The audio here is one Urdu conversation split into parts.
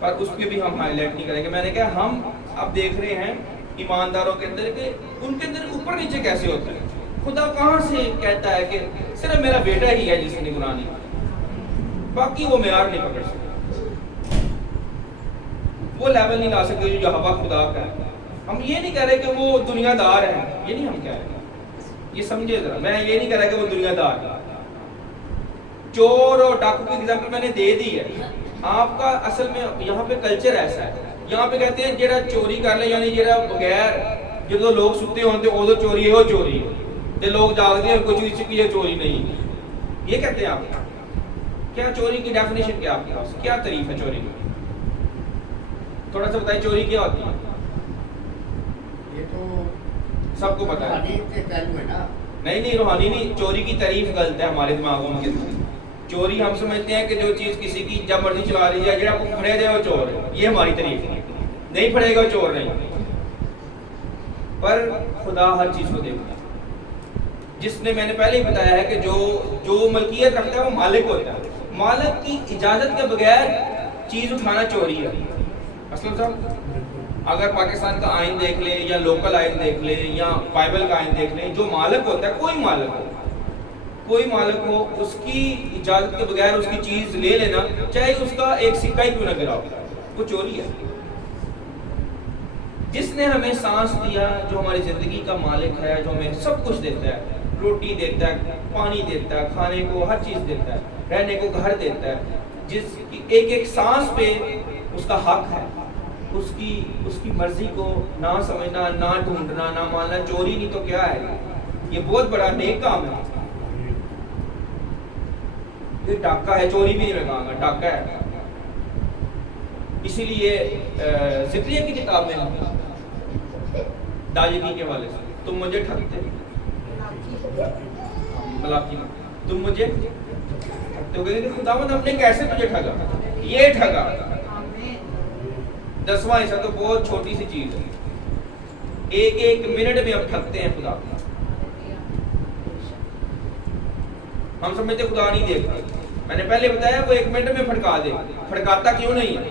پر اس پہ بھی ہم ہائی لائٹ نہیں کریں گے. میں نے کہا ہم اب دیکھ رہے ہیں ایمانداروں کے اندر کہ ان کے اندر اوپر نیچے کیسے ہوتا ہے. خدا کہاں سے کہتا ہے کہ صرف میرا بیٹا ہی ہے جس نے گناہ نہیں کیا, باقی وہ معیار نہیں پکڑ سکتے, وہ لیول نہیں لا سکتے جو ہوا خدا کا ہے. ہم یہ نہیں کہہ رہے کہ وہ دنیا دار ہے, یہ نہیں ہم کہہ رہے, یہ سمجھے ذرا, میں یہ نہیں کہہ رہا کہ وہ دنیا دار ہے. چور اور ڈاکو کی ایگزامپل میں نے دے دی ہے. آپ کا اصل میں یہاں پہ کلچر ایسا ہے, یہاں پہ کہتے ہیں جڑا چوری کر لے, یعنی جڑا بغیر جدو لوگ ستے ہوتے وہ چوری ہے, وہ چوری ہے, جب لوگ جاگتے ہیں کوئی چیز کی یہ چوری نہیں ہے. یہ کہتے ہیں آپ کیا چوری کی ڈیفینیشن کیا آپ کے پاس, کیا تعریف ہے چوری کی؟ تھوڑا سا بتائیں چوری کیا ہوتی ہے. یہ تو سب کو پتا ہے, پہلو ہے نا. نہیں روحانی نہیں, چوری کی تعریف غلط ہے ہمارے دماغوں میں. چوری ہم سمجھتے ہیں کہ جو چیز کسی کی جب مرضی چلا رہی ہے, جڑا کو پھڑے جائے وہ چور ہے, یہ ہماری تعریف ہے. نہیں پھڑے گا وہ چور نہیں. پر خدا ہر چیز کو دیکھتا ہے. جس نے, میں نے پہلے ہی بتایا ہے کہ جو ملکیت رکھتا ہے وہ مالک ہوتا ہے. مالک کی اجازت کے بغیر چیز اٹھانا چوری ہے. اسلم صاحب اگر پاکستان کا آئین دیکھ لیں یا لوکل آئین دیکھ لیں یا بائبل کا آئین دیکھ لیں, جو مالک ہوتا ہے, کوئی مالک ہو, اس کی اجازت کے بغیر اس کی چیز لے لینا, چاہے اس کا ایک سکہ ہی کیوں نہ گرا ہو, وہ چوری ہے. جس نے ہمیں سانس دیا, جو ہماری زندگی کا مالک ہے, جو ہمیں سب کچھ دیتا ہے, روٹی دیتا ہے, پانی دیتا ہے, کھانے کو ہر چیز دیتا ہے, رہنے کو گھر دیتا ہے, جس کی ایک ایک سانس پہ اس کا حق ہے, اس کی مرضی کو نہ سمجھنا, نہ ڈھونڈنا, نہ ماننا چوری نہیں تو کیا ہے. یہ بہت بڑا نیک کام ہے. یہ ڈاکہ ہے, چوری بھی نہیں میں کہوں گا, ڈاکہ ہے. اسی لیے زکریا کی کتاب میں داجگی کے والے سے, تم مجھے ٹھگتے, ملاکی میں تم مجھے ٹھگتے ہو, کہ خداوند ہم نے کیسے تجھے ٹھگا, یہ ٹھگا. 10واں حصہ تو بہت چھوٹی سی چیز ہے, ایک منٹ میں ہم ٹھگتے ہیں خدا. ہم سمجھتے خدا نہیں دیکھتا. میں نے پہلے بتایا وہ 1 منٹ میں پھڑکا دے. پھڑکاتا کیوں نہیں ہے؟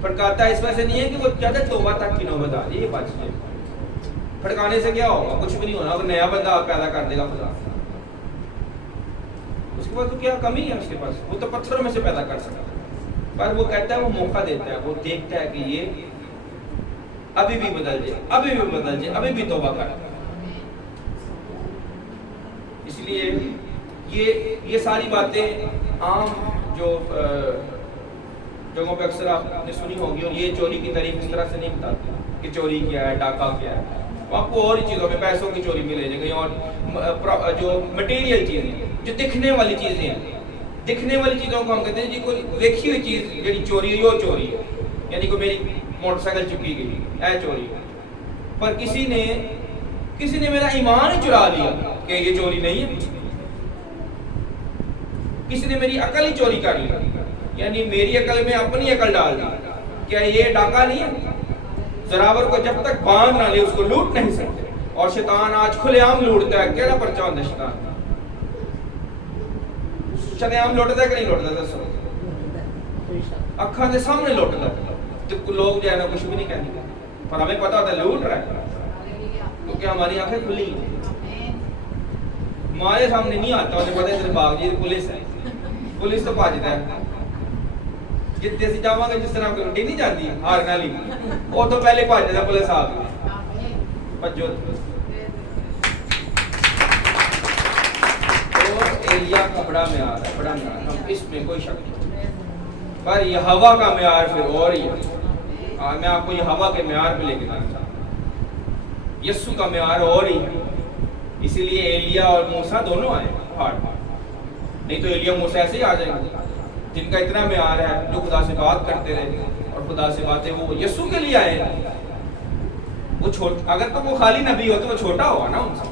پھڑکاتا اس وجہ سے نہیں ہے کہ وہ چاہتا توبہ تک کی نوبت آ جائے, یہ بات ہے. پھڑکانے سے کیا ہوگا؟ کچھ بھی نہیں ہونا, وہ نیا بندہ پیدا کر دے گا خدا. اس کے پاس تو کیا کمی ہے اس کے پاس, وہ تو پتھروں میں سے پیدا کر سکتا ہے. پر وہ کہتا ہے, وہ موقع دیتا ہے, وہ دیکھتا ہے کہ یہ ابھی بھی بدل جائے, ابھی بھی توبہ کر. اس لیے یہ ساری باتیں عام جو جگہوں پہ اکثر آپ نے سنی ہوگی, اور یہ چوری کی تعریف اس طرح سے نہیں بتاتے کہ چوری کیا ہے, ڈاکہ کیا ہے. آپ کو اور ہی چیزوں میں پیسوں کی چوری ملے جائے گی, اور جو مٹیریل چیزیں, جو دکھنے والی چیزیں ہیں, دکھنے والی چیزوں کو ہم کہتے ہیں جی کوئی دیکھی ہوئی چیز جڑی چوری ہے وہ چوری ہے. یعنی کہ میری موٹر سائیکل چکی گئی, اے چوری ہے. پر کسی نے میرا ایمان ہی چرا لیا کہ یہ چوری نہیں ہے. کسی نے میری عقل ہی چوری کر لی, یعنی میری عقل میں اپنی عقل ڈال دی. کیا یہ ڈاکہ نہیں ہے؟ زراور کو جب تک باندھ نہ لے اس کو لوٹ نہیں سکتے, اور شیطان آج کھلے عام لوٹتا ہے. کیڑا پرچہ ہوتا ہے شیطان؟ شریعہ عام لوٹتا ہے کہ نہیں لوٹتا؟ دسو, اکھاں دے سامنے لوٹتا ہے. تو لوگ جو ہے نا کچھ بھی نہیں کہتے, پر ہمیں پتا ہوتا ہے لوٹ رہا ہے, کیونکہ ہماری آنکھیں کھلی ہیں. ہمارے سامنے نہیں آتا, انہیں پتا ہے ادھر بھاگ جی, پولیس ہے, پولیس تو بھاجتا ہے. جتنے سے جاواں گے, جس طرح کوئی روٹی نہیں جاتی ہار نالی, وہ تو پہلے بھاجتا ہے پولیس آ گئی بجو. ایلیا کا بڑا معیار ہے, بڑا معیار, ہم اس میں کوئی شک نہیں. پر یہ ہوا کا معیار پھر اور ہی ہے. میں آپ کو یہ ہوا کے معیار پہ لے کے جانا چاہتا ہوں. یسوع کا معیار اور ہی ہے. اسی لیے ایلیا اور موسیٰ دونوں آئے پہاڑ پر, نہیں تو ایلیا موسیٰ ایسے ہی آ جائیں گے. جن کا اتنا معیار ہے, جو خدا سے بات کرتے رہے اور خدا سے باتیں, وہ یسوع کے لیے آئے. وہ اگر تو وہ خالی نبی ہو تو وہ چھوٹا ہوا نا ان سے,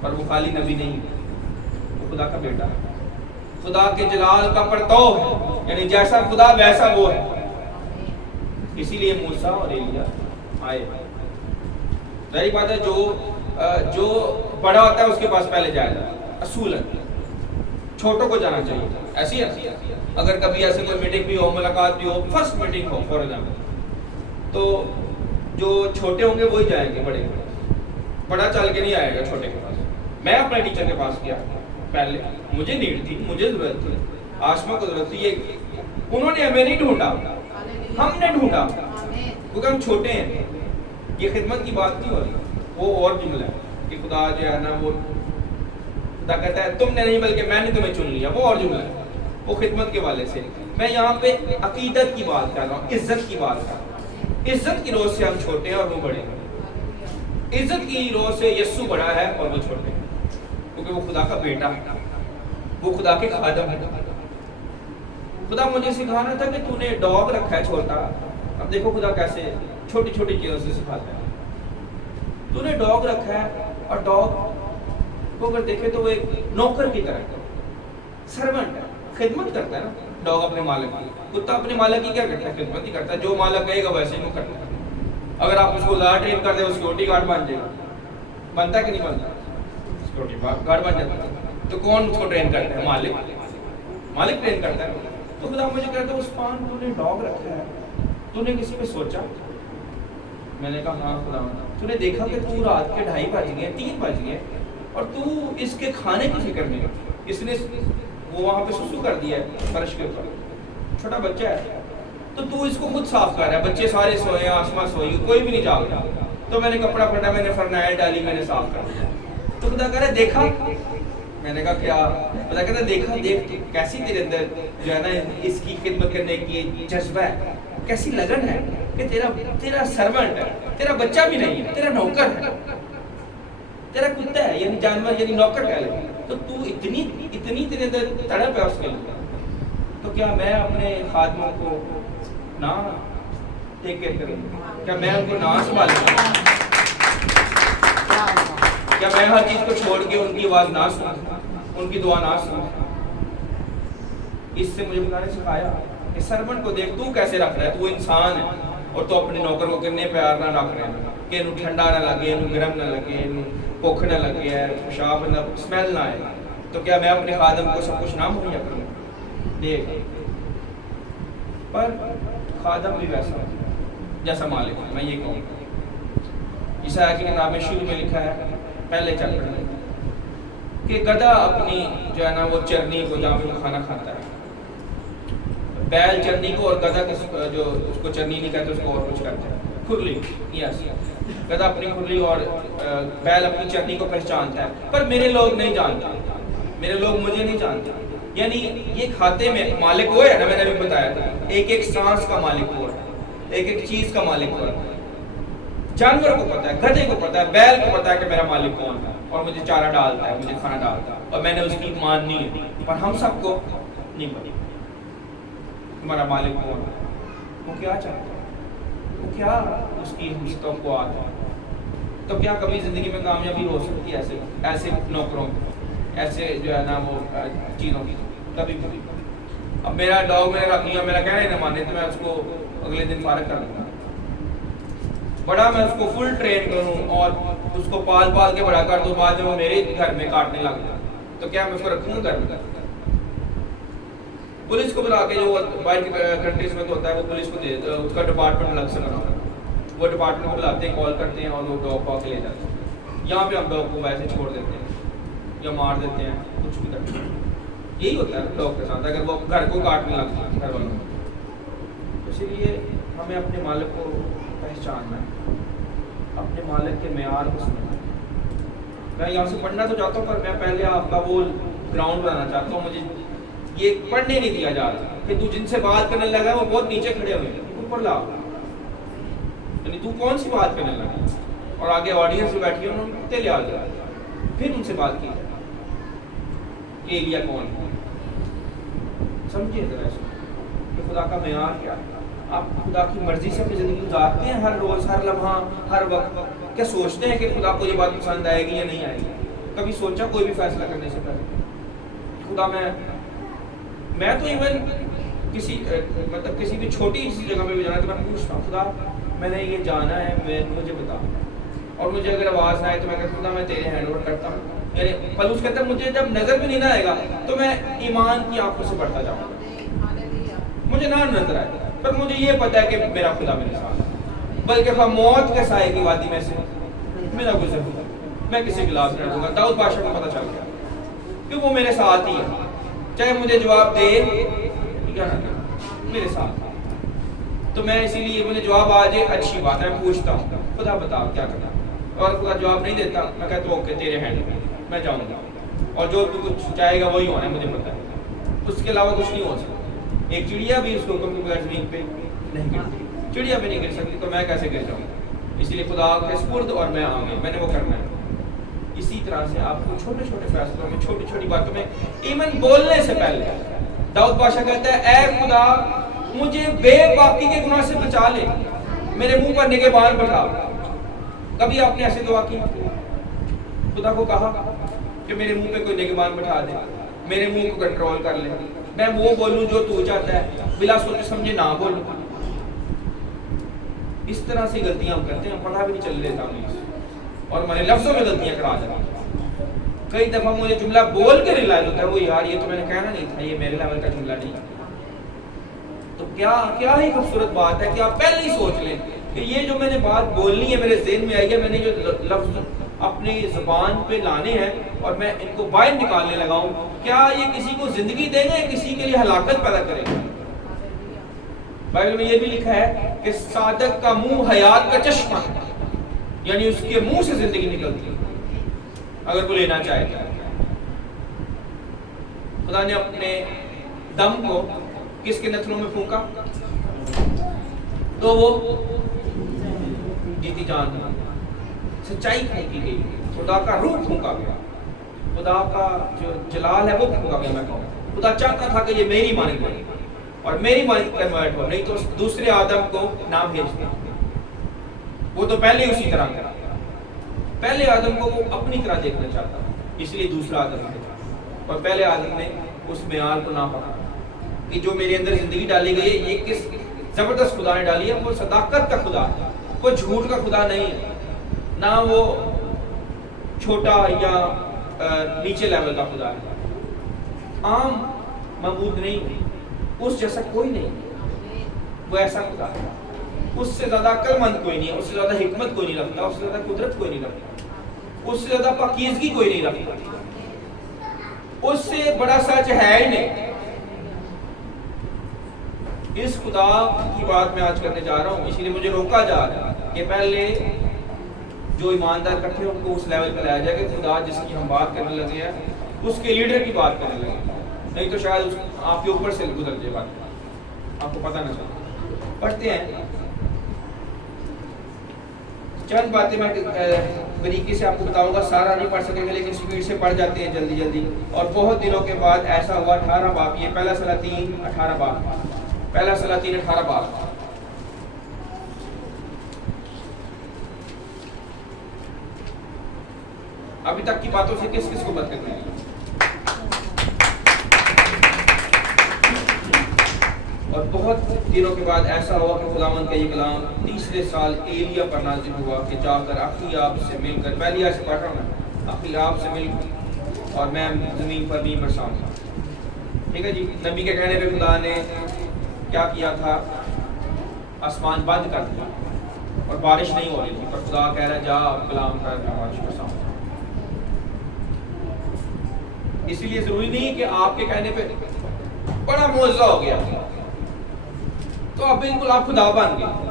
پر وہ خالی نبی نہیں ہے, خدا کا بیٹا ہے, خدا کے جلال کا پرتو ہے, یعنی جیسا خدا ویسا وہ ہے. اسی لیے موسیٰ اور ایلیا آئے. ظاہر بات ہے جو بڑا ہوتا ہے اس کے پاس پہلے جائے گا, اصول ہے. چھوٹوں کو جانا چاہیے, ایسی ہے. اگر کبھی ایسے کوئی میٹنگ بھی ہو, ملاقات بھی ہو, فرسٹ میٹنگ ہو فار ایگزامپل, تو جو چھوٹے ہوں گے وہی جائیں گے بڑے کے پاس, بڑا چل کے نہیں آئے گا چھوٹے کے پاس. میں اپنے ٹیچر کے پاس گیا پہلے, مجھے نیڈ تھی, مجھے ضرورت تھی, آسما کو ضرورت تھی, یہ انہوں نے ہمیں نہیں ڈھونڈا, ہم نے ڈھونڈا, کیونکہ ہم چھوٹے ہیں. یہ خدمت کی بات نہیں ہو رہی, وہ اور جملہ ہے کہ خدا جو ہے نا وہ خدا کہتا ہے تم نے نہیں بلکہ میں نے تمہیں چن لیا, وہ اور جملہ ہے, وہ خدمت کے والے سے. میں یہاں پہ عقیدت کی بات کر رہا ہوں, عزت کی بات کر رہا ہوں. عزت کی روز سے ہم چھوٹے ہیں اور وہ بڑے ہیں. عزت کی روز سے یسوع بڑا ہے اور وہ چھوٹے ہیں, کیونکہ وہ خدا کا بیٹا ہے, وہ خدا کے خادم ہے. خدا مجھے سکھانا تھا کہ تو نے ڈاگ رکھا ہے چھوٹا, اب دیکھو خدا کیسے چھوٹی چھوٹی چیزوں سے سکھاتا ہے. تو نے ڈاگ رکھا ہے, اور ڈاگ کو اگر دیکھے تو وہ ایک نوکر کی طرح ہے, سرونٹ ہے, خدمت کرتا ہے نا ڈاگ اپنے مالک کی. کتا اپنے مالک کی کیا کرتا ہے؟ خدمت ہی کرتا ہے. جو مالک کہے گا ویسے ہی وہ کرتا ہے. اگر آپ اس کو زیادہ ٹرین کر دیں وہ سیکورٹی گارڈ بن جائے گا, بنتا ہے کہ نہیں بنتا؟ سیکورٹی گارڈ بن جاتا ہے. تو کون اس کو ٹرین کرتا ہے؟ مالک. مالک ٹرین کرتا ہے. تو خدا مجھے کہتا ہے عثمان تو نے ڈاگ رکھا ہے, تو نے کسی پہ سوچا؟ میں نے کہا ہاں خدا, تو نے دیکھا کہ تو رات کے 2:30 بج گئے, 3 بج گئے, اور تو اس کے کھانے کی فکر نہیں کرتی. اس نے وہ وہاں پہ سسو کر دیا ہے فرش کے اوپر, چھوٹا بچہ ہے, تو اس کو خود صاف کر رہا ہے. بچے سارے سوئے, آسما سوئی, کوئی بھی نہیں جاگ رہا. تو میں نے کپڑا پھٹا, میں نے فرنائل ڈالی, میں نے صاف کر دیا. تو خدا کہہ رہا ہے دیکھا؟ میں نے کہا کیا؟ خدا کہتا ہے دیکھا, دیکھ کیسی تیرے اندر جو ہے نا اس کی خدمت کرنے کی جذبہ ہے, کیسی لگن ہے کہ تیرا سرونٹ ہے, تیرا بچہ بھی نہیں ہے, تیرا نوکر ہے, تیرا کتا ہے, یعنی جانور, یعنی نوکر کہہ لے. تو اتنی تیرے اندر تڑپ ہے اس کے لیے, تو کیا میں اپنے خادموں کو نہ ٹیک کیئر کروں؟ کیا میں ان کو نہ سنبھالوں؟ کیا میں ہر چیز کو چھوڑ کے ان کی آواز نہ سنوں, ان کی دعا نہ سنوں؟ اس سے مجھے خدا نے سکھایا کہ سرونٹ کو دیکھ تو کیسے رکھ رہا ہے, تو انسان ہے, اور تو اپنے نوکر کو کتنے پیار نہ رکھ رہے ہیں کہ انہوں ٹھنڈا نہ لگے, انہوں گرم نہ لگے, انہوں بھوک نہ لگے, پیشاب نہ اسمیل نہ آئے. تو کیا میں اپنے خادم کو سب کچھ نہ مہیا کروں؟ دیکھ, پر خادم بھی ویسا جیسا مالک ہے. میں یہ کہوں گا عیسائی کی کتاب میں شروع میں لکھا ہے پہلے چیپٹر میں کہ گدھا اپنی جو ہے نا وہ چرنی کو, جہاں پہ وہ کھانا کھاتا ہے, بیل چرنی کو, اور گدھا جو اس کو چرنی نہیں کہتے اس کو اور کچھ کرتا ہے, کھرلی. یس, گدھا اپنی کھرلی اور بیل اپنی چرنی کو پہچانتا ہے, پر میرے لوگ نہیں جانتے, میرے لوگ مجھے نہیں جانتے. یعنی یہ کھاتے میں مالک وہ ہے نا, میں نے ابھی بتایا تھا, ایک ایک سانس کا مالک وہ ہے, ایک ایک چیز کا مالک وہ ہے. جانور کو پتا ہے, گدھے کو پتا ہے, بیل کو پتا ہے کہ میرا مالک کون ہے, اور مجھے چارہ ڈالتا ہے, مجھے کھانا ڈالتا ہے, اور میں نے اس کی ماننی ہے. پر ہم سب کو نہیں پتا ہمارا مالک کون ہے, وہ کیا چاہتا ہے, وہ کیا اس کی ہم سب کو آتا ہے. تو کیا کبھی زندگی میں کامیابی ہو سکتی ہے ایسے نوکروں کی, ایسے جو ہے نا وہ چیزوں کی؟ کبھی بھی. اب میرا ڈاگ میں نے رکھ لیا, میرا کہنا ہی نہ مانے, تو میں اس کو اگلے دن فارغ کر دوں گا. بڑا میں اس کو فل ٹرین کروں اور اس کو پال کے بڑا کر دوں, بعد میں وہ میرے گھر میں کاٹنے لگ جائے, تو کیا میں اس کو رکھوں گا گھر میں؟ پولیس کو بلا کے, جو باہر کنٹریز میں تو ہوتا ہے, وہ پولیس کو دے, اس کا ڈپارٹمنٹ الگ سے بنا ہوتا ہے, وہ ڈپارٹمنٹ کو بلاتے ہیں, کال کرتے ہیں, اور وہ ڈاگ پا کے لے جاتے ہیں. یہاں پہ ہم ڈاگ کو ویسے چھوڑ دیتے ہیں یا مار دیتے ہیں, کچھ بھی کرتے ہیں. یہی ہوتا ہے ڈاگ کے ساتھ, اگر وہ گھر کو کاٹنے لگتا ہے گھر والوں کو. اسی لیے ہمیں اپنے مالک کو پہچاننا ہے, اپنے مالک کے معیار کو سمجھنا ہے. میں یہاں سے پڑھنا تو چاہتا ہوں, پر میں پہلے آپ کا وہ گراؤنڈ بنانا چاہتا ہوں. مجھے یہ پڑھنے نہیں دیا جا رہا کہ تو جن سے بات کرنے لگا ہے وہ بہت نیچے کھڑے ہوئے ہیں, اوپر لا, یعنی تو کون سی بات کرنے لگا, اور آگے آڈینس میں بیٹھی ہے, انہوں نے کتے لے آ گیا, پھر ان سے بات کی کہ ایلیا کون ہے. سمجھیے ذرا اس کہ خدا کا معیار کیا ہے. آپ خدا کی مرضی سے اپنی زندگی گزارتے ہیں ہر روز, ہر لمحہ, ہر وقت. کیا سوچتے ہیں کہ خدا کو یہ بات پسند آئے گی یا نہیں آئے گی؟ کبھی سوچا کوئی بھی فیصلہ کرنے سے پہلے خدا میں تو ایون کسی بھی چھوٹی سی جگہ میں بھی جانا تو میں پوچھتا ہوں, خدا میں نے یہ جانا ہے, مجھے بتا, اور مجھے اگر آواز آئے تو میں کہتا ہوں خدا میں تیرے ہینڈ اوور کرتا ہوں. یعنی پلوس کہتا ہے مجھے جب نظر بھی نہیں نہ آئے گا تو میں ایمان کی آنکھوں سے پڑھتا جاؤں گا. مجھے نہ نظر آئے، پر مجھے یہ پتا ہے کہ میرا خدا میرے ساتھ ہے، بلکہ خواہ موت کے سائے کی وادی میں سے میرا گزر ہوگا، میں کسی خلاف نہیں رہوں گا۔ داؤد بادشاہ کو پتا چل گیا کہ وہ میرے ساتھ ہی ہے، چاہے مجھے جواب دے یا نہ دے، میرے ساتھ ہے۔ تو میں اسی لیے مجھے جواب آ جائے اچھی بات ہے، میں پوچھتا ہوں خدا بتا کیا کرنا، اور خدا جواب نہیں دیتا میں کہتا ہوں اوکے تیرے ہینڈ میں، میں جاؤں گا، اور جو بھی کچھ چاہے گا وہی ہونا ہے، مجھے پتا ہے، اس کے علاوہ کچھ نہیں ہو سکتا۔ ایک چڑیا بھی اس حکم کے بغیر زمین پہ نہیں گرتی، چڑیا بھی نہیں گر سکتی، تو میں کیسے گر جاؤں؟ اسی لیے خدا کے سپرد اور میں آؤں، میں نے وہ کرنا ہے۔ اسی طرح سے آپ کو چھوٹے چھوٹے فیصلوں میں، چھوٹی چھوٹی باتوں میں، ایون بولنے سے پہلے داؤد بادشاہ کہتا ہے اے خدا مجھے بے باکی کے گناہ سے بچا لے، میرے منہ پر نگہبان بٹھا۔ کبھی آپ نے ایسے دعا کی؟ خدا کو کہا کہ میرے منہ پہ کوئی نگہبان بٹھا دے، میرے منہ کو کنٹرول کر لے، میں وہ بولوں جو تو چاہتا ہے، بلا سوچے سمجھے نہ بولوں۔ اس طرح سے غلطیاں ہم کرتے ہیں، پتہ بھی نہیں چل رہتا ہمیں، اور ہمارے لفظوں میں غلطیاں کرا جاتے ہیں۔ کئی دفعہ مجھے جملہ بول کے ریلائز ہوتا ہے وہ یار یہ تو میں نے کہنا نہیں تھا، یہ میرے لیول کا جملہ نہیں۔ تو کیا ہی خوبصورت بات ہے کہ آپ پہلے ہی سوچ لیں کہ یہ جو میں نے بات بولنی ہے میرے ذہن میں آئی ہے، میں نے جو لفظ اپنی زبان پہ لانے ہیں اور میں ان کو باہر نکالنے لگا ہوں، کیا یہ کسی کو زندگی دیں گے، کسی کے لیے ہلاکت پیدا کریں گے؟ بائبل میں یہ بھی لکھا ہے کہ صادق کا منہ حیات کا چشمہ ہے، یعنی اس کے منہ سے زندگی نکلتی ہے اگر وہ لینا چاہے تو۔ خدا نے اپنے دم کو کس کے نتنوں میں پھونکا تو وہ جیتی جان سچائی پھونکی گئی، خدا کا روح پھونکا گیا، خدا کا جو جلال ہے وہ پھونکا گیا۔ میں کہوں خدا چاہتا تھا کہ یہ میری مانند بنے اور میری مانند کنورٹ ہو، نہیں تو دوسرے آدم کو نہ بھیجتا، وہ تو پہلے اسی طرح کرا، پہلے آدم کو وہ اپنی طرح دیکھنا چاہتا تھا، اس لیے دوسرا آدم بھیجا، اور پہلے آدم نے اس معیار کو نہ پکڑا کہ جو میرے اندر زندگی ڈالی گئی ہے یہ کس زبردست خدا نے ڈالی ہے، وہ صداقت کا خدا ہے، وہ جھوٹ کا خدا نہیں ہے، نہ وہ چھوٹا یا نیچے لیول کا خدا ہے، عام معبود نہیں، اس جیسا کوئی نہیں، وہ ایسا خدا ہے، اس سے زیادہ عقل مند کوئی نہیں ہے، اس سے زیادہ حکمت کوئی نہیں رکھتا، اس سے زیادہ قدرت کوئی نہیں رکھتا، اس سے زیادہ پاکیزگی کوئی نہیں رکھتا، اس سے بڑا سچ ہے ہی نہیں۔ اس خدا کی بات میں آج کرنے جا رہا ہوں، اسی لیے مجھے روکا جا رہا ہے کہ پہلے جو ایماندار کٹھے ان کو اس لیول پہ لایا جائے کہ خدا جس کی ہم بات کرنے لگے ہیں اس کے لیڈر کی بات کرنے لگے، نہیں تو شاید آپ کے اوپر سے گزر جائے بات، آپ کو پتہ نہ چلے۔ پڑھتے ہیں چند باتیں، میں باریکی سے آپ کو بتاؤں گا، سارا نہیں پڑھ سکیں گے لیکن سپیڈ سے پڑھ جاتے ہیں جلدی جلدی۔ اور بہت دنوں کے بعد ایسا ہوا، 18 باب، یہ پہلا سلاطین 18 باب، پہلا سلاطین 18 باب۔ ابھی تک کی باتوں سے کس کس کو بات کرنی ہے؟ اور بہت دنوں کے بعد ایسا ہوا کہ خداوند کا یہ کلام تیسرے سال ایلیا پر نازل ہوا کہ جا کر اخیاب سے مل کر، پہلی آیت سے پڑھ رہا ہوں میں، اخیاب سے مل اور میں زمین پر بھی برساؤں گا۔ ٹھیک ہے جی، نبی کے کہنے پہ خدا نے کیا کیا تھا؟ آسمان بند کر دیا اور بارش نہیں ہو رہی تھی، پر خدا کہہ رہا ہے جا کلام کر میں بارش برساؤں گا۔ اسی لیے ضروری نہیں کہ آپ کے کہنے پہ بڑا معجزہ ہو گیا تو اب بالکل آپ خدا بن گئے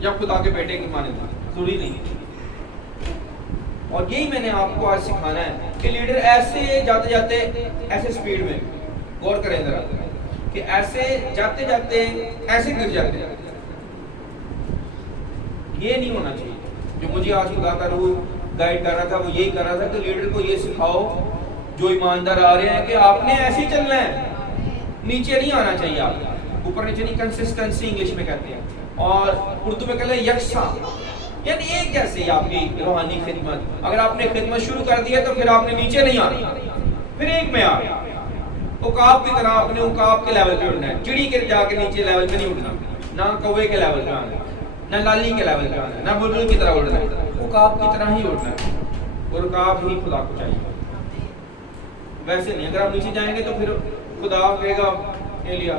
یا خدا کے بیٹے کی مانند، ضروری نہیں۔ اور یہی میں نے آپ کو آج سکھانا ہے کہ لیڈر ایسے جاتے جاتے ایسے سپیڈ میں، غور کریں ذرا کہ ایسے جاتے جاتے ایسے گر جاتے، یہ نہیں ہونا چاہیے۔ جو مجھے آج خدا کا روح گائیڈ کر رہا تھا وہ یہی کر رہا تھا کہ لیڈر کو یہ سکھاؤ جو ایماندار آ رہے ہیں کہ آپ نے ایسے ہی چلنا ہے، نیچے نہیں آنا چاہیے، آپ اوپر نیچے نہیں، کنسسٹنسی انگلش میں کہتے ہیں، اور اردو میں کہتے ہیں یکساں، یعنی ایک جیسے آپ کی روحانی خدمت۔ اگر آپ نے خدمت شروع کر دی ہے تو پھر آپ نے نیچے نہیں آنا، پھر ایک میں آ عقاب کی طرح آپ نے عقاب کے لیول پہ اٹھنا ہے، چڑی کے جا کے نیچے لیول پہ نہیں اٹھنا، نہ کوے کے لیول پہ آنا، نہ لالی کے لیول پہ آنا، نہ بلبل کی طرح اٹھنا ہے، عقاب کی طرح ہی اٹھنا ہے، اور عقاب ہی خدا کو چاہیے، ویسے نہیں۔ اگر آپ نیچے جائیں گے تو پھر خدا کہے گا ایلیا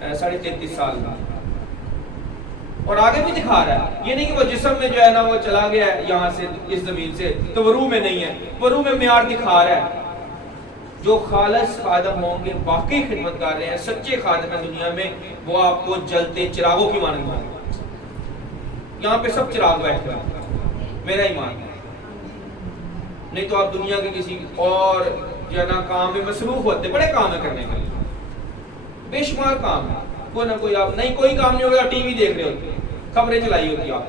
33.5 سال کا، اور آگے بھی دکھا رہا ہے. یہ نہیں کہ وہ جسم میں جو ہے نا وہ چلا گیا ہے یہاں سے اس زمین سے تو وہ روح میں نہیں ہے، وہ روح میں معیار دکھا رہا ہے. جو خالص خادم ہوں گے، واقعی خدمت کر رہے ہیں، سچے خادم ہیں دنیا میں، وہ آپ کو جلتے چراغوں کی مانند ہوں گے. یہاں پہ سب چراغ بیٹھے ہیں، میرا ایمان ہے. نہیں تو آپ دنیا کے کسی اور جو ہے نا کام میں مصروف ہوتے، بڑے کام ہے کرنے کے لیے، بے شمار کام ہے. کوئی نہ کوئی آپ نہیں، کوئی کام نہیں ہوگا، ٹی وی دیکھ رہے ہوتے، خبریں چلائی ہوتی آپ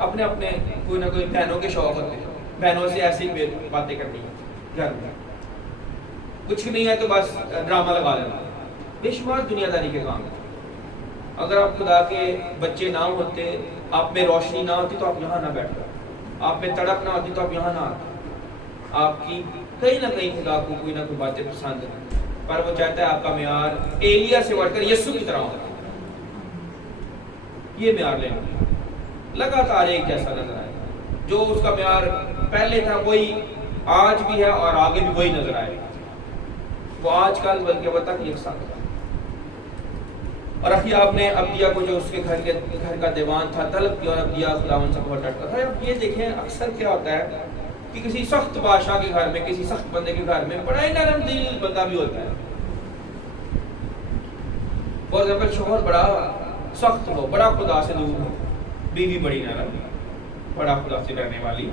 اپنے اپنے کوئی نہ کوئی بہنوں کے شوق ہوتے ہیں، بہنوں سے ایسی باتیں کرنی ہے گھر میں، کچھ نہیں ہے تو بس ڈرامہ لگا لینا. بے شمار دنیا داری کے کام ہیں. اگر آپ خدا کے بچے نہ ہوتے، آپ میں روشنی نہ ہوتی تو آپ یہاں نہ بیٹھتے، آپ میں تڑپ نہ ہوتی تو آپ یہاں نہ آتے. آپ کی کہیں نہ کہیں خدا کو کوئی نہ کوئی باتیں پسند ہیں، پر وہ چاہتا ہے آپ کا معیار ایلیا سے بڑھ کر یسوع کی طرح ہو. یہ معیار لینا لگاتار ایک جیسا نظر آئے. جو اس کا معیار پہلے تھا وہی آج بھی ہے اور آگے بھی وہی نظر آئے. وہ آج کل بلکہ وہ تک یکساں. اور اخی آپ نے ابدیہ کو جو اس کے گھر کا دیوان تھا طلب کیا، اور ابدیہ خداوند سے بہت ڈرتا تھا. اب یہ دیکھیں اکثر کیا ہوتا ہے کہ کسی سخت بادشاہ کے گھر میں، کسی سخت بندے کے گھر میں بڑا ہی نرم دل بندہ بھی ہوتا ہے. فار ایگزامپل شوہر بڑا سخت ہو، بڑا خدا سے دور ہو، بیوی بڑی نرم، بڑا خدا سے ڈرنے والی.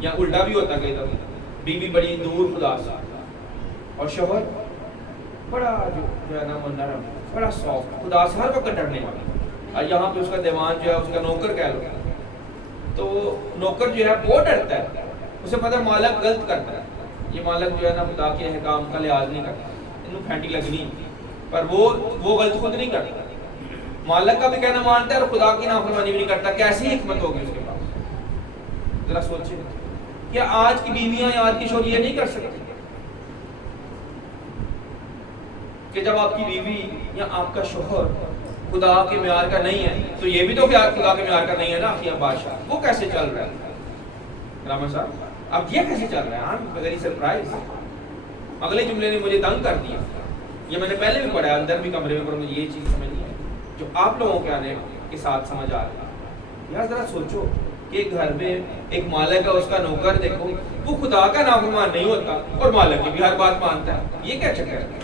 یا الٹا بھی ہوتا کئی دفعہ، بیوی بڑی دور خدا سے اور شوہر بڑا جو ہے نا وہ نرم، بڑا سافٹ، خدا سے ہر وقت ڈرنے والا. اور یہاں پہ اس کا دیوان جو ہے، اس کا نوکر کہہ لو، تو نوکر جو ہے وہ ڈرتا ہے. اسے پتہ مالک غلط کرتا ہے، یہ مالک جو ہے نا خدا کے احکام کا لحاظ نہیں کرتا، انہوں پھینٹی لگنی، پر وہ غلط خود نہیں کرتا. مالک کا بھی کہنا مانتا ہے اور خدا کی نافرمانی بھی نہیں کرتا. کیسی حکمت ہوگی اس کے پاس؟ ذرا سوچیں. کیا آج کی بیویاں یا آج کی شوہر یہ نہیں کر سکتے کہ جب آپ کی بیوی یا آپ کا شوہر خدا کے معیار کا نہیں ہے تو یہ بھی تو خدا کے معیار کا نہیں ہے نا. آخر بادشاہ وہ کیسے چل رہا ہے؟ راما صاحب اب یہ کیسے چل رہا ہے؟ Very surprise. اگلے جملے نے مجھے تنگ کر دیا. یہ میں نے پہلے بھی پڑھا ہے اندر بھی کمرے میں، پر مجھے یہ چیز سمجھ نہیں ہے جو آپ لوگوں کے آنے کے ساتھ سمجھ آ رہا ہے. یار ذرا سوچو کہ گھر میں ایک مالک ہے، اس کا نوکر دیکھو، وہ خدا کا نافرمان نہیں ہوتا اور مالک کی بھی ہر بات مانتا ہے. یہ کیا چکر ہے؟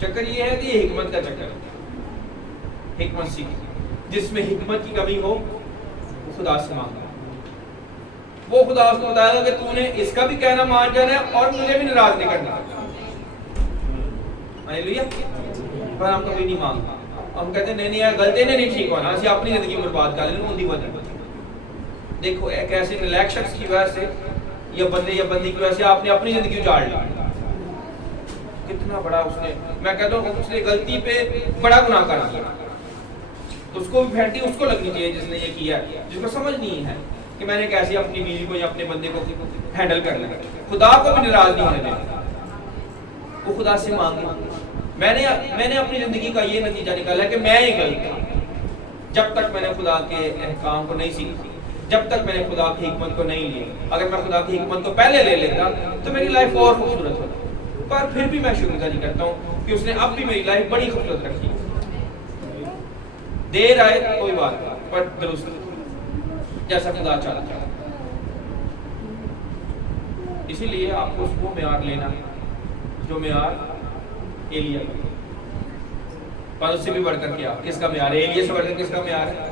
چکر یہ ہے کہ یہ حکمت کا چکر ہے. حکمت سیکھ، جس میں حکمت کی کمی ہو وہ خدا سے مانگا. وہ خدا اس کو بتائے گا کہ تو نے اس کا بھی کہنا مان جانا ہے اور مجھے بھی ناراض نہیں کرنا. ہاللیلویا. پر ہم کبھی نہیں مانگتا. ہم کہتے ہیں نہیں نہیں غلطی نے نہیں ٹھیک ہونا، اسی اپنی زندگی برباد کر لیں ان کی وجہ. دیکھو ایک ایسے نالیک شخص کی وجہ سے یا بندے یا بندی کی وجہ سے آپ نے اپنی زندگی اجاڑ لی. کتنا بڑا اس نے، میں کہتا ہوں اس نے غلطی پہ بڑا گناہ کر دیا. تو اس کو بھی پھینٹی اس کو لگنی چاہیے جس نے یہ کیا، جس کو سمجھ نہیں ہے کہ میں نے کیسے اپنی بیوی کو یا اپنے بندے کو ہینڈل کرنا ہے. خدا کو بھی ناراض نہیں ہونے دینا، وہ خدا سے مانگے. میں نے اپنی زندگی کا یہ نتیجہ نکالا کہ میں ہی غلط تھا. جب تک میں نے خدا کے احکام کو نہیں سیکھی، جب تک میں نے خدا کی حکمت کو نہیں لیا. اگر میں خدا کی حکمت کو پہلے لے لیتا تو میری لائف اور خوبصورت ہوتی. پر پھر بھی میں شکر گزاری کرتا ہوں کہ اس نے اب بھی میری لائف بڑی خوبصورت رکھی. دیر آئے کوئی بات نہیں، پر درست جیسا خدا چاہتا ہے. اسی لیے آپ کو اس کو معیار لینا جو معیار ایلیا کا، پر اس سے بھی بڑھ کر کیا کس کا معیار ہے؟ ایلیا سے بڑھ کر کس کا معیار ہے؟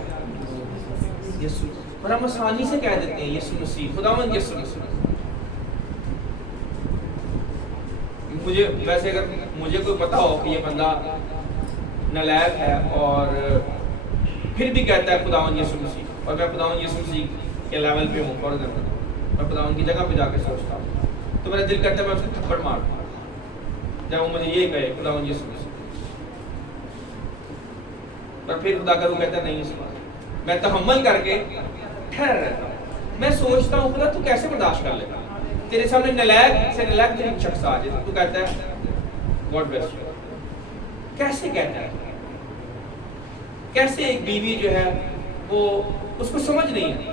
یسوع. اور ہم آسانی سے کہہ دیتے ہیں یسوع مسیح، خداوند یسوع مسیح. مجھے ویسے اگر مجھے کوئی پتا ہو کہ یہ بندہ نالائق ہے اور پھر بھی کہتا ہے خداوند یسوع مسیح، اور میں خداوند یسوع مسیح کے لیول پہ ہوں، اور میں خداوند کی جگہ پہ جا کے سوچتا ہوں، تو میرا دل کرتا ہے میں اس کو تھپڑ مار دوں جب وہ مجھے یہ کہے خداوند یسوع مسیح. پر پھر خدا کا روح کہتا ہے نہیں، اس بات میں تحمل کر کے ٹھہر رہتا ہوں. میں سوچتا ہوں خدا تو کیسے برداشت کر لیتا؟ تیرے سامنے نالائق سے نالائق ترین شخص آ جائے تو کہتا ہے گاڈ بلیس یو. کیسے کہتا ہے؟ کیسے ایک بیوی جو ہے وہ اس کو سمجھ نہیں ہے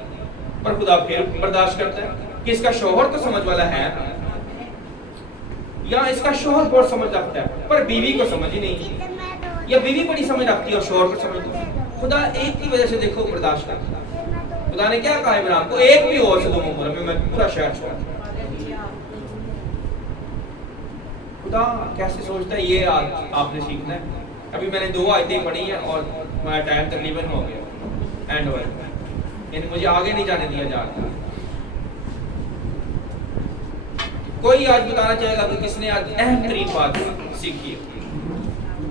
پر خدا پھر برداشت کرتا ہے کہ اس کا شوہر تو سمجھ والا ہے یا اس کا شوہر بہت سمجھ رکھتا ہے پر بیوی کو سمجھ ہی نہیں, یا بیوی بڑی سمجھ رکھتی ہے اور شوہر کو سمجھ نہیں. خدا ایک کی وجہ سے دیکھو برداشت کرتا ہے. خدا نے کیا کہا عمران کو, ایک بھی اور سے دونوں عمر میں پورا شہر چھوڑا. خدا کیسے سوچتا ہے, یہ آپ نے سیکھنا ہے. ابھی میں نے 2 آیتیں پڑھی ہیں اور ہمارا ٹائم تقریباً ہو گیا اینڈ ہو گیا, یعنی مجھے آگے نہیں جانے دیا جا رہا. کوئی آج بتانا چاہے گا کہ کس نے آج اہم ترین بات سیکھی ہے؟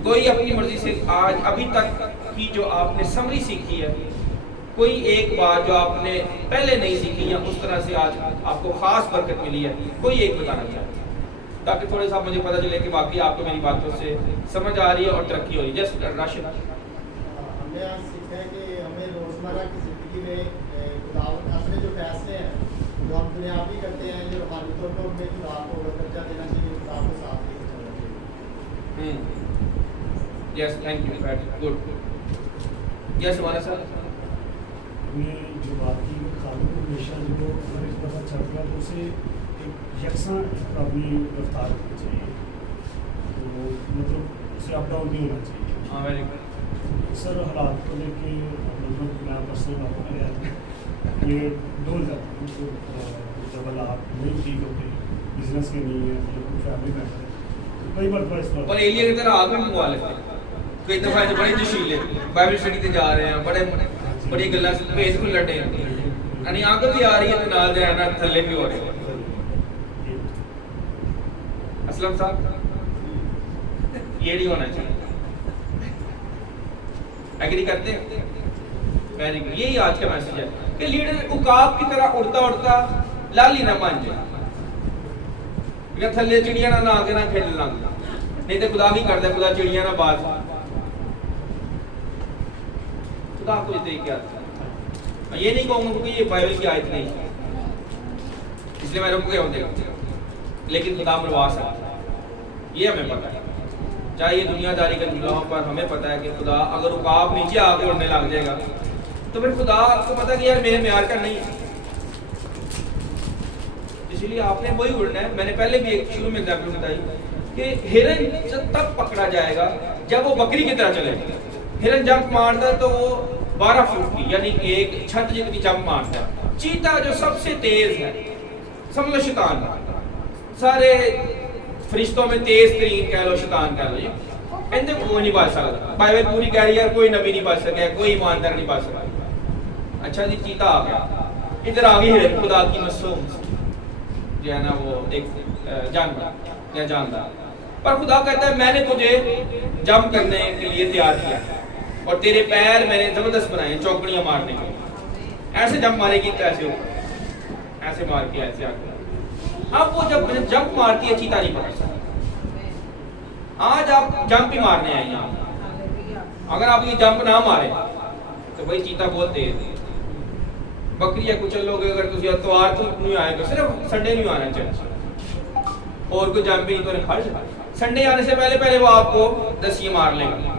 کوئی اپنی مرضی سے آج ابھی تک کی جو آپ نے سمری سیکھی ہے, کوئی ایک بات جو آپ نے پہلے نہیں سیکھی یا اس طرح سے آج آپ کو خاص برکت ملی ہے, کوئی ایک بتانا چاہے تاکہ تھوڑے سا مجھے پتہ چلے کہ باقی آپ کو میری باتوں سے سمجھ آ رہی ہے اور ترقی ہو رہی ہے. جسٹ راشد. ہم نے آج سیکھا ہے کہ ہمیں روزمرہ کی زندگی میں خداوند اپنے جو فیصلے ہیں جو ہم دنیاوی کرتے ہیں, جو روحانی طور پر ہمیں خدا کو درجہ دینا چاہیے, خدا کو ساتھ لے کے چلنا چاہیے. Yes thank you, very good. Yes ہمارا سر نے جو بات کی خالق کو ہمیشہ جو اگر ایک دفعہ چل رہا ہے تو اسے ایک یکساں اپنی رفتار رکھنی چاہیے, تو مطلب اسے اپ ڈاؤن نہیں ہونا چاہیے. ہاں ویری گڈ. اکثر حالات کو لے کے مطلب میں پرسنل آپ کو کیا یہ ڈول جاتا ہے جب حالات نہیں ٹھیک ہوتے, بزنس کے نہیں ہے, مطلب فیملی میٹر ہے, تو کئی مرتبہ اس پر اور ایلیا کی طرح آگے منگوا لیتے ہیں. کئی دفعہ جو بڑے جشیلے بائبل اسٹڈی تے جا رہے ہیں, بڑی گلا پیج کو لڑے یعنی آگے بھی آ رہی ہے تو نال جو ہے نا تھلے بھی ہو رہے ہیں. اسلم صاحب یہ نہیں ہونا چاہیے. ایگری کرتے ہیں؟ Very good. یہی آج کا میسج ہے کہ لیڈر عقاب کی طرح اڑتا اڑتا لالی نہ بن جائے, یا تھلے چڑیاں نہ آگے نہ کھیلنے لگ جائے. نہیں تو خدا بھی کرتا ہے, خدا چڑیاں نہ باز, خدا کو یہ کیا تھا. میں یہ نہیں کہوں گا کہ یہ بائبل کی آیت نہیں ہے, اس لیے میں رک گیا ہوں, لیکن خدا مروا سکتا ہے, یہ ہمیں پتہ ہے. چاہے یہ دنیا داری کے جملوں پر ہمیں پتہ ہے کہ خدا اگر عقاب نیچے آ کے اڑنے لگ جائے گا تو پھر خدا کو پتہ کہ یار میرے معیار کا نہیں ہے, اس لیے آپ نے وہی اڑنا ہے. میں نے پہلے بھی ایک شروع میں ایگزامپل بتائی کہ ہرن جب تک پکڑا جائے گا جب وہ بکری کی طرح چلے گا. ہرن جمپ مارتا ہے تو وہ 12 فٹ کی یعنی ایک چھت جتنی جمپ مارتا ہے. چیتا جو سب سے تیز ہے, سمجھ لو شیطان, سارے فرشتوں میں تیز ترین کہہ لو شیطان کہہ لو, اندر کوئی نہیں پا سکتا. بائبل پوری کہہ رہی ہے کوئی نبی نہیں پا سکا, کوئی ایماندار نہیں پا سکا. اچھا جی چیتا آ گیا, ادھر آ گئی ہرن, خدا کی مصلوب جو ہے نا وہ ایک جانور یا جاندار, پر خدا کہتا ہے میں نے تجھے جمپ کرنے کے لیے تیار کیا اور تیرے پیر میں نے زبردست بنائے چوکڑیاں مارنے کے. ایسے جمپ مارے گی تو ایسے ہوگا, ایسے مار کے ایسے آگے. اب وہ جب جمپ مارتی ہے چیتا نہیں پکڑ سکتا. آج آپ جمپ ہی مارنے آئے یہاں, اگر آپ یہ جمپ نہ مارے تو بھائی چیتا بہت تیز ہے. بکری یا کچل لوگ اگر تسی اتوار تو نہیں آئے گا, صرف سنڈے نہیں آنا چاہیے, اور کوئی جمپ بھی نہیں تو کھڑ جائے. سنڈے آنے سے پہلے وہ آپ کو رسیاں مار لے گا.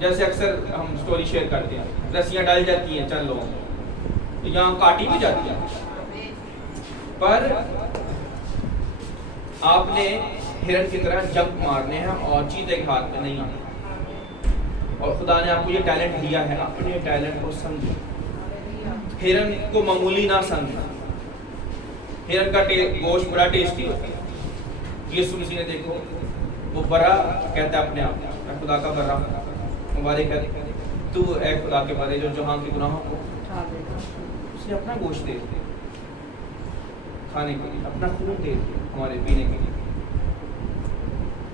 جیسے اکثر ہم سٹوری شیئر کرتے ہیں, رسیاں ڈال جاتی ہیں چند لوگوں تو یہاں کاٹی بھی جاتی ہے, پر آپ نے ہرن کی طرح جمپ مارنے ہیں اور چیتے کے ہاتھ میں نہیں آنے. اور خدا نے آپ کو یہ ٹیلنٹ دیا ہے, اپنے ٹیلنٹ کو سمجھو. ہرن کو معمولی نہ سمجھنا. ہرن کا گوشت بڑا ٹیسٹی ہوتا ہے. یسوع مسیح نے دیکھو وہ برا کہتا ہے اپنے آپ, میں خدا کا برا ہوں. مبارک ہے تو اے خدا کے برے جو جہاں کے گناہوں کو اس نے اپنا گوشت دے دیا کھانے کے لیے, اپنا خون دے دیا ہمارے پینے کے لیے,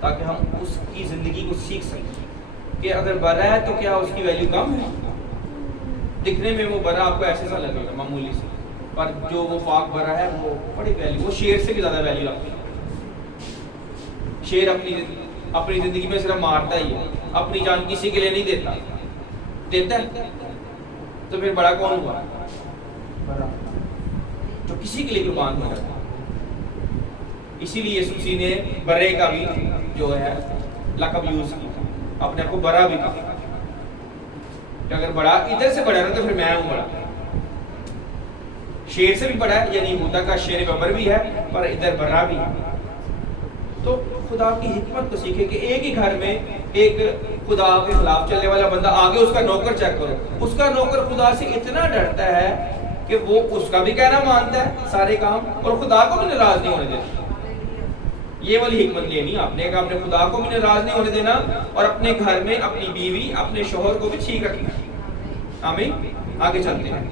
تاکہ ہم اس کی زندگی کو سیکھ سکیں کہ اگر برا ہے تو کیا اس کی ویلیو کم ہے. دکھنے میں وہ برا آپ کو ایسے سا لگے گا معمولی سے, پر جو وہ پاک برا ہے وہ بڑی ویلیو, وہ شیر سے بھی زیادہ ویلیو رکھتی ہے. شیر اپنی زندگی میں صرف مارتا ہی ہے, اپنی جان کسی کے لیے نہیں دیتا. دیتا ہے تو پھر بڑا کون ہوا؟ بڑا جو کسی کے لیے قربان ہو جاتا. اسی لیے یسوع مسیح نے برے کا بھی جو ہے لقب یوز کیا, اپنے آپ کو برا بھی کہا کہ اگر بڑا ادھر سے بڑا نا تو پھر میں ہوں بڑا. شیر سے بھی بڑا ہے, یعنی یہودا کا شیر ببر بھی ہے, پر ادھر برا بھی ہے. تو خدا کی حکمت کو سیکھے کہ ایک ہی گھر میں ایک خدا کے خلاف چلنے والا بندہ آگے اس کا نوکر چیک کرو، اس کا نوکر خدا سے اتنا ڈرتا ہے کہ وہ اس کا بھی کہنا مانتا ہے سارے کام اور خدا کو بھی ناراض نہیں ہونے دیتا۔ یہ والی حکمت لینی آپ نے کہ اپنے خدا کو بھی ناراض نہیں ہونے دینا اور اپنے گھر میں اپنی بیوی اپنے شوہر کو بھی ٹھیک رکھنا۔ آمین۔ آگے چلتے ہیں،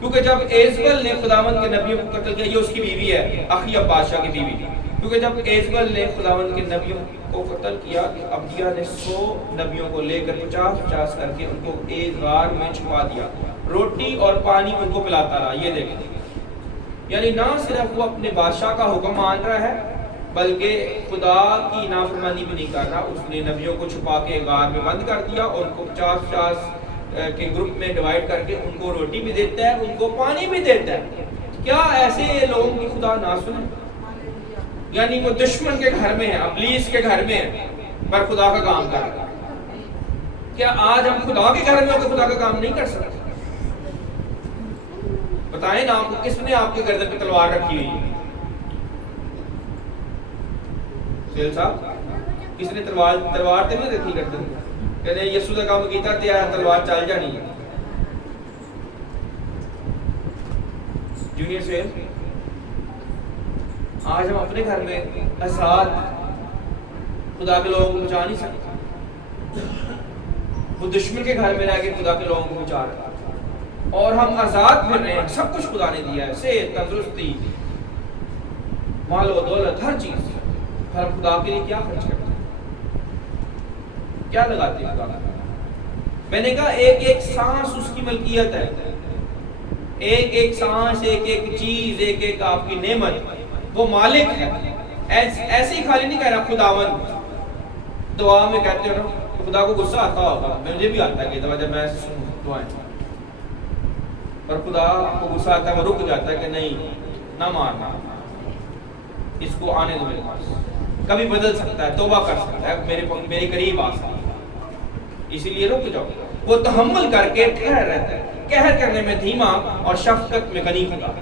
کیونکہ جب ایزبل نے خداوند کے نبیوں کو قتل کیا، یہ اس کی بیوی ہے، اخیب بادشاہ کی بیوی، کیونکہ جب ایزبل نے خداوند کے نبیوں کو قتل کیا تو ابدیہ نے 100 نبیوں کو لے کر 50 کر کے ان کو ایک غار میں چھپا دیا، روٹی اور پانی ان کو پلاتا رہا۔ یہ دیکھیں، یعنی نہ صرف وہ اپنے بادشاہ کا حکم مان رہا ہے بلکہ خدا کی نافرمانی بھی نہیں کر رہا۔ اس نے نبیوں کو چھپا کے غار میں بند کر دیا اور ان کو 50 کے گروپ میں ڈیوائیڈ کر کے ان کو روٹی بھی دیتا ہے، ان کو پانی بھی دیتا ہے۔ کیا ایسے لوگوں کی خدا نہ سنے؟ یعنی وہ دشمن کے گھر میں ہے، ابلیس کے گھر میں ہے، پر خدا کا کام کر رہا ہے۔ کیا آج ہم خدا کے گھر میں ہو کے خدا کا کام نہیں کر سکتے؟ بتائیں نا، آپ کو کس نے آپ کے گردن پہ تلوار رکھی ہوئی ہے؟ سیل صاحب، کس نے تلوار تے نہیں رکھی گردن پہ؟ کہتے ہیں یسوع کا کام کیتا تے تلوار چل جانی ہے۔ جونیئر سیل، آج ہم اپنے گھر میں آزاد خدا کے لوگوں کو بچا نہیں سکتے، وہ دشمن کے گھر میں رہ کے خدا کے لوگوں کو بچا رہا ہے، اور ہم آزاد پھر رہے ہیں۔ سب کچھ خدا نے دیا ہے، صحت، تندرستی، مال و دولت، ہر چیز، پر ہم خدا کے لیے کیا خرچ کرتے ہیں، کیا لگاتے ہیں خدا کا؟ میں نے کہا ایک ایک سانس اس کی ملکیت ہے، ایک ایک سانس، ایک ایک چیز، ایک ایک آپ کی نعمت وہ مالک ہے۔ ایسے ہی خالی نہیں کہہ رہا خداوند، دعا میں کہتے ہو نا خدا کو غصہ آتا ہوگا، مجھے بھی آتا ہے کہ جب میں دعائیں، پر خدا کو غصہ آتا ہے، وہ رک جاتا ہے کہ نہیں، نہ مارنا، اس کو آنے دو میرے پاس، کبھی بدل سکتا ہے، توبہ کر سکتا ہے، میرے قریب آ سکتا ہے، اسی لیے رک جاؤ۔ وہ تحمل کر کے ٹھہر رہتا ہے، قہر کرنے میں دھیما اور شفقت میں غنی خدا۔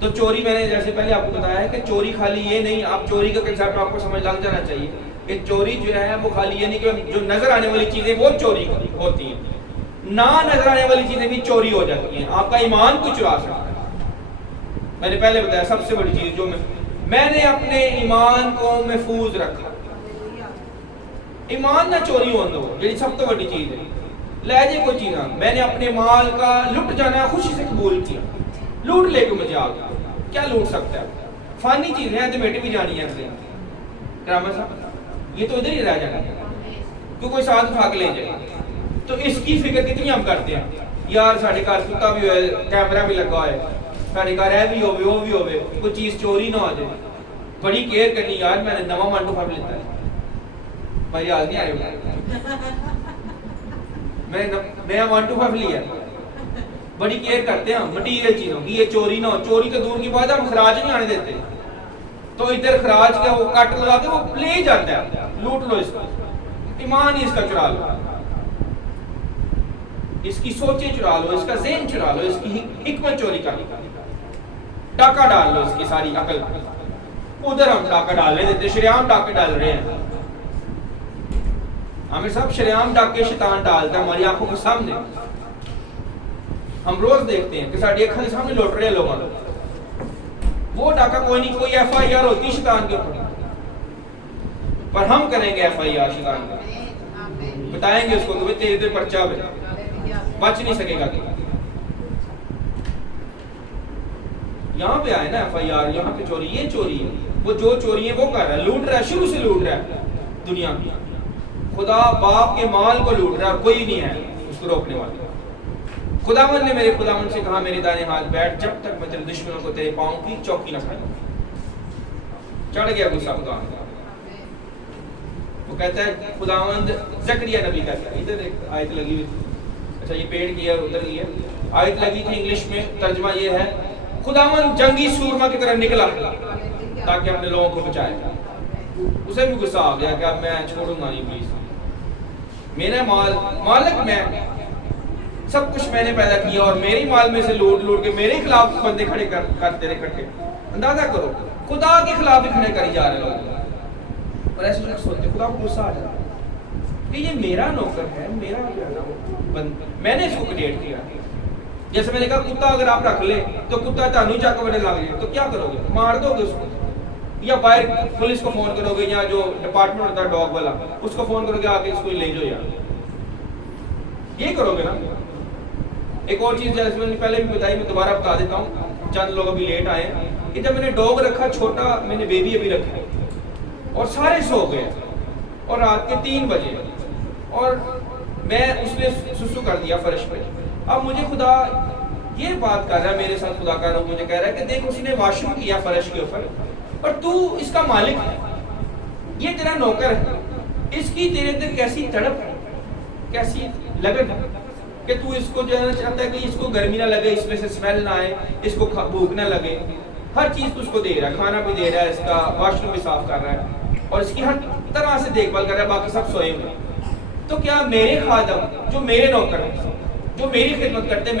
تو چوری، میں نے جیسے پہلے آپ کو بتایا ہے کہ چوری خالی یہ نہیں، آپ چوری کا کنسیپٹ آپ کو سمجھ لگ جانا چاہیے کہ چوری جو ہے وہ خالی یہ نہیں کہ جو نظر آنے والی چیزیں وہ چوری ہوتی ہیں، نہ نظر آنے والی چیزیں بھی چوری ہو جاتی ہیں۔ آپ کا ایمان کو چرا سکتا ہے۔ میں نے پہلے بتایا سب سے بڑی چیز جو میں نے اپنے ایمان کو محفوظ رکھا، ایمان نہ چوری ہو دو، یہ سب سے بڑی چیز ہے۔ لے جائے کوئی چیز، میں نے اپنے مال کا لٹ جانا خوشی سے قبول کیا، لوٹ لے کے مجھے آ گیا، کیا لوٹ سکتا ہے؟ فانی چیزیں ہیں تو بیٹی بھی جانی ہے، کرامہ صاحب یہ تو ادھر ہی رہ جانا ہے، کیوں کوئی ساتھ اٹھا کے لے جائے۔ تو اس کی فکر کتنی ہم کرتے ہیں، یار ساڑھے گھر کتا بھی ہوئے، کیمرہ بھی لگا ہوئے، ساڑھے گھر ہے بھی ہوئے، وہ بھی ہوئے، کوئی چیز چوری نہ ہو جائے، بڑی کیئر کرنی۔ یار میں نے نواں منٹو پھڑ لیتا ہے، بھائی آج نہیں آئے، میں نیا 125 لیا، بڑی کیئر کرتے ہیں مٹیریل چیزوں کی، یہ چوری نہ ہو۔ چوری تو دور کی بات ہے، ہم خراج نہیں آنے دیتے، تو ادھر خراج کا وہ کٹ لگا کے وہ لے ہی جاتا ہے، لوٹ لو اس کا، ایمان ہی اس کا چرا لو، اس کی سوچیں چرا لو، اس کا ذہن چرا لو، اس کی حکمت چوری کر لو، ڈاکہ ڈال لو اس کی ساری عقل۔ ادھر ہم ڈاکہ ڈالنے دیتے، شریعام ڈاکے ڈال رہے ہیں، ہمیں سب شریعام ڈاکے شیطان ڈالتا ہے ہماری آنکھوں کے سامنے، ہم روز دیکھتے ہیں کہ ساڑھی اکھاں کے سامنے لوٹ رہے ہیں لوگوں، وہ ڈاکہ کوئی نہیں، کوئی ایف آئی آر ہوتی شیطان کے اوپر، پر ہم کریں گے ایف آئی آر شیطان کا، بتائیں گے اس کو کہ تیرے دل پرچہ ہے، بچ نہیں سکے گا۔ کہ یہاں پہ آئے نا ایف آئی آر، یہاں پہ چوری، یہ چوری ہے، وہ جو چوری ہے وہ کر رہا ہے، لوٹ رہا ہے، شروع سے لوٹ رہا ہے دنیا کی، خدا باپ کے مال کو لوٹ رہا ہے، کوئی نہیں ہے اس کو روکنے والا۔ خداوند نے میرے خداوند سے کہا میرے دائیں ہاتھ بیٹھ، جب تک میں تیرے دشمنوں کو تیرے پاؤں کی چوکی نہ کھاؤں۔ چڑھ گیا غصہ خداوند، وہ کہتا ہے خداوند، زکریا نبی کہتا ہے، ادھر ایک آیت لگی ہوئی، اچھا یہ پیڑ کی ہے ادھر کی ہے، آیت لگی تھی انگلش میں، ترجمہ یہ ہے خداوند جنگی سورما کی طرح نکلا تاکہ اپنے لوگوں کو بچائے۔ اسے بھی غصہ آ گیا کہ اب میں چھوڑوں گا نہیں، پلیز میرا مال، مالک میں، سب کچھ میں نے پیدا کیا اور میری مال میں سے لوٹ لوٹ کے میرے خلاف بندے کھڑے کرتے رہے اکٹھے۔ اندازہ کرو خدا کے خلاف بھی کھڑے کری جا رہے لوگ. اور ایسے لوگ سوچتے خدا کو غصہ آ جاتا ہے کہ یہ میرا نوکر ہے, میرا میں نے اس کو کریٹ کیا. جیسے میں نے کہا کتا اگر آپ رکھ لیں تو کتا تانو چک بنے لگ جائے تو کیا کرو گے؟ مار دو گے اس کو, یا باہر پولیس کو فون کرو گے, یا جو ڈپارٹمنٹ ہوتا ہے ڈاگ والا اس کو فون کرو گے آ کے اس کو لے جاؤ یار, یہ کرو گے نا. ایک اور چیز جیسے میں نے پہلے بھی بتائی, میں دوبارہ بتا دیتا ہوں, چند لوگ ابھی لیٹ آئے ہیں, کہ جب میں نے ڈاگ رکھا چھوٹا, میں نے بیبی ابھی رکھا اور سارے سو گئے اور رات کے 3 بجے اور میں اس نے سسو کر دیا فرش پہ. اب مجھے خدا یہ بات کر رہا ہے میرے ساتھ, خدا کا روح مجھے کہہ رہا ہے کہ دیکھ اس نے واش روم کیا فرش کے اوپر, اور تو اس کا مالک ہے, یہ تیرا نوکر ہے, اس کی تیرے اندر کیسی تڑپ ہے, کیسی لگن ہے کہ تو اس کو جو ہے چاہتا ہے کہ اس کو گرمی نہ لگے, اس میں سے اسمیل نہ آئے, اس کو بھوک نہ لگے, ہر چیز تو اس کو دے رہا ہے, کھانا بھی دے رہا ہے, اس کا واش روم بھی صاف کر رہا ہے اور اس کی ہر طرح سے دیکھ بھال کر رہا ہے, باقی سب سوئے ہوئے. تو کیا میرے خادم جو میرے نوکر ہیں, جو میری خدمت کرتے ہیں,